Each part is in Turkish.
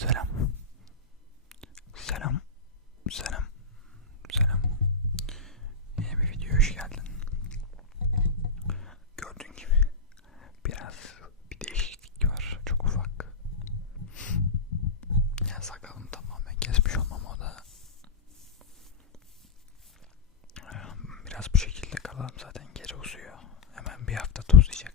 Selam. Selam. Selam. Selam. Yeni bir videoya hoş geldin. Gördüğün gibi biraz bir değişiklik var. Çok ufak. Ya sakalım tamamen kesmiş olmam o da. Biraz bu şekilde kalalım zaten geri uzuyor. Hemen bir hafta tuz yiyeceğim.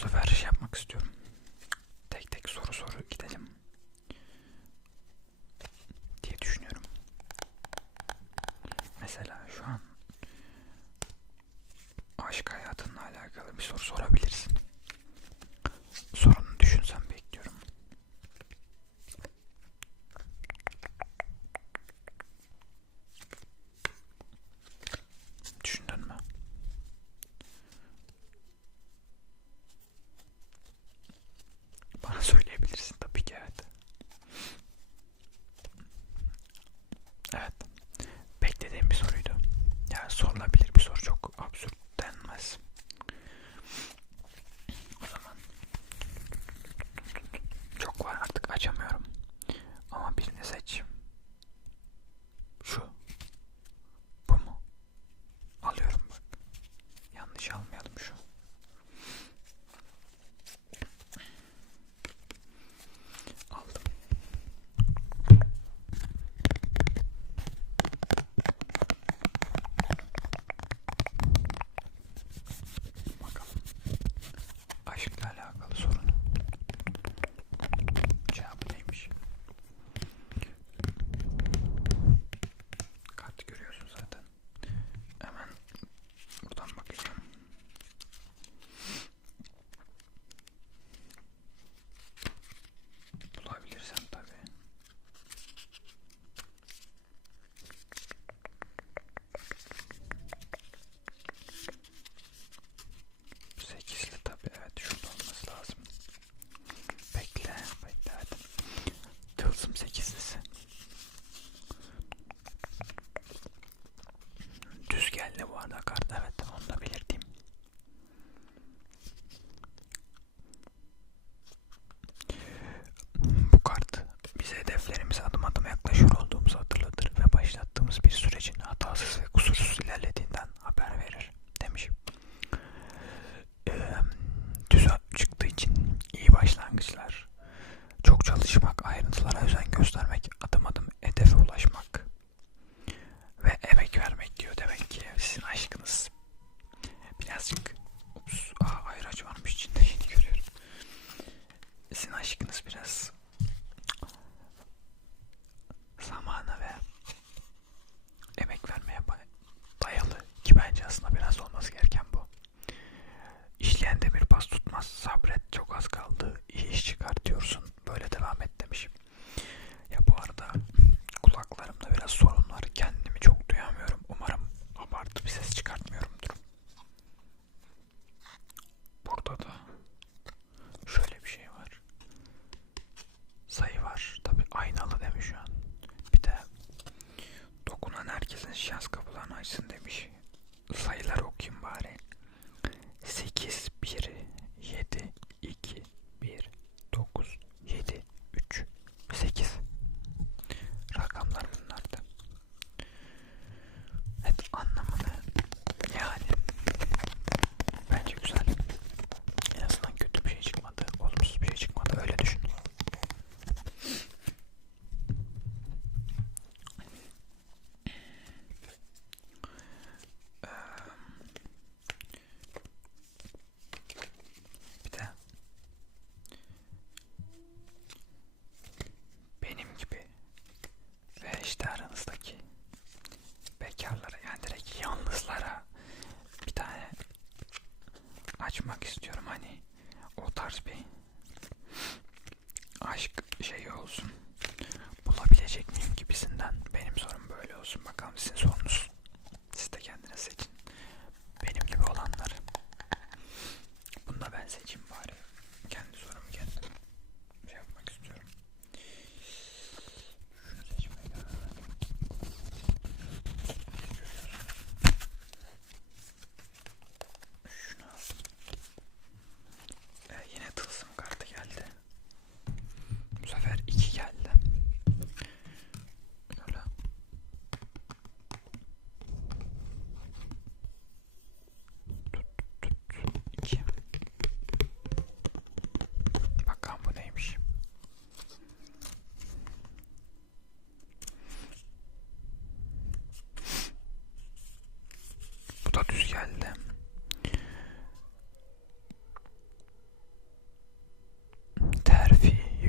kontrowersji. сказать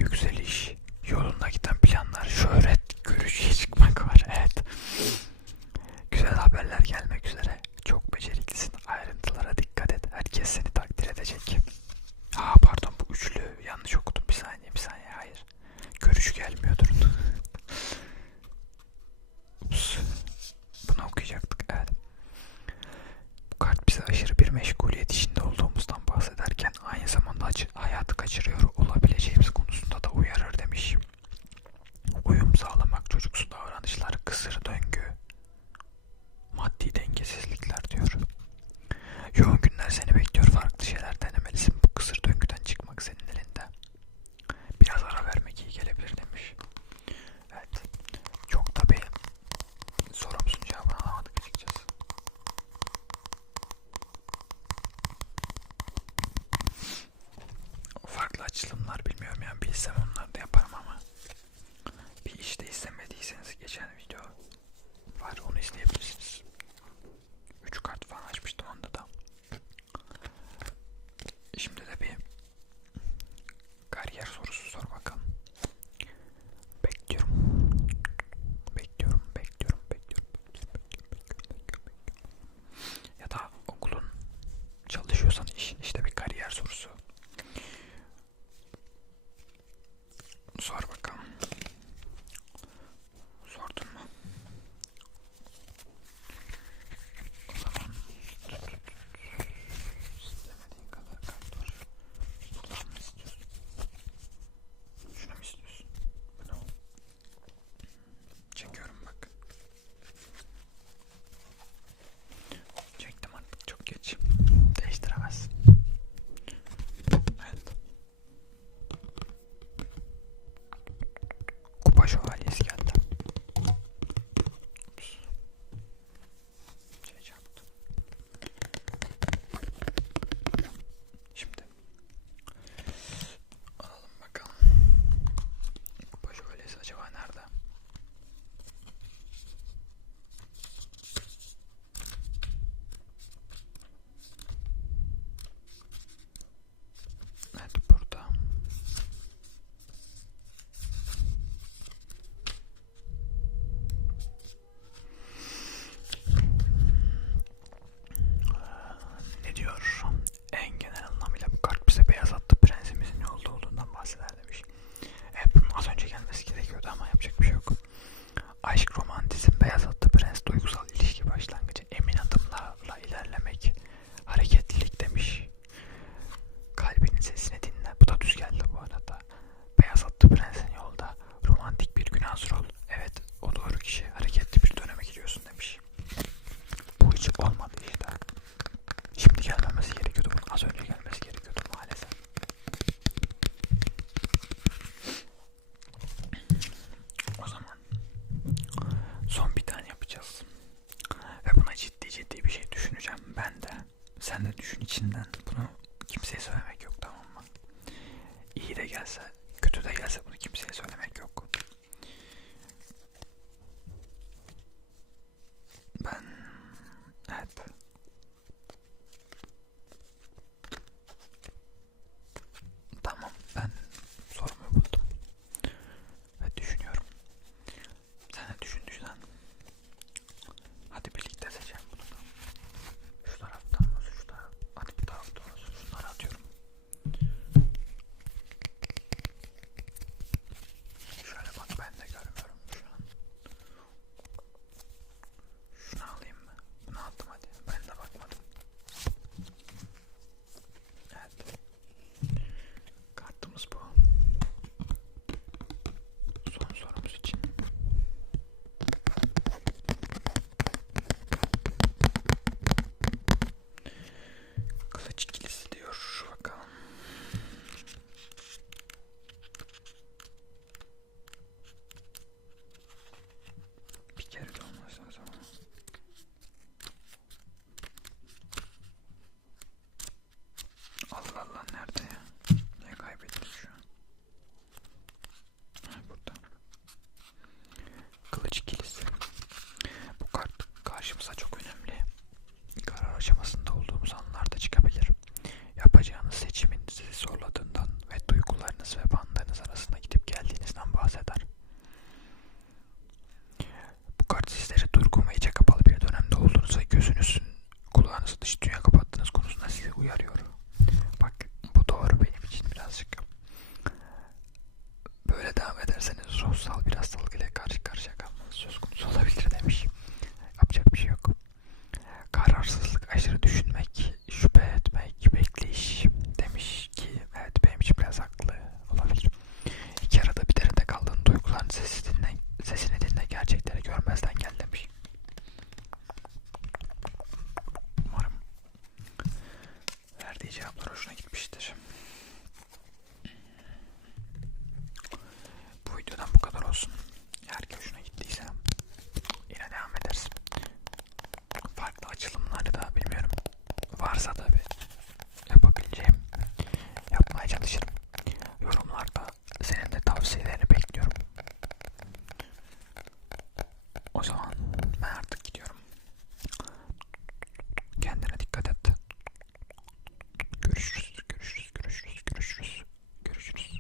yükseliş yolunda giden planlar, şöhret, görüşe çıkmak var. Evet. Güzel haberler gelmek üzere. Çok beceriklisin. Ayrıntılara dikkat et. Herkes seni takdir edecek. Aa pardon bu üçlü. Yanlış okudum. Bir saniye bir saniye. Hayır. Görüş gelmiyordur. Ups. Bunu okuyacaktık. Evet. Bu kart bize aşırı bir meşguliyet içinde olduğumuzdan bahsederken aynı zamanda hayatı kaçırıyor olabileceğimiz konusunda Son bir tane yapacağız. Ve buna ciddi ciddi bir şey düşüneceğim ben de. Sen de düşün içinden. Bunu kimseye söylemek yok tamam mı? İyi de gelse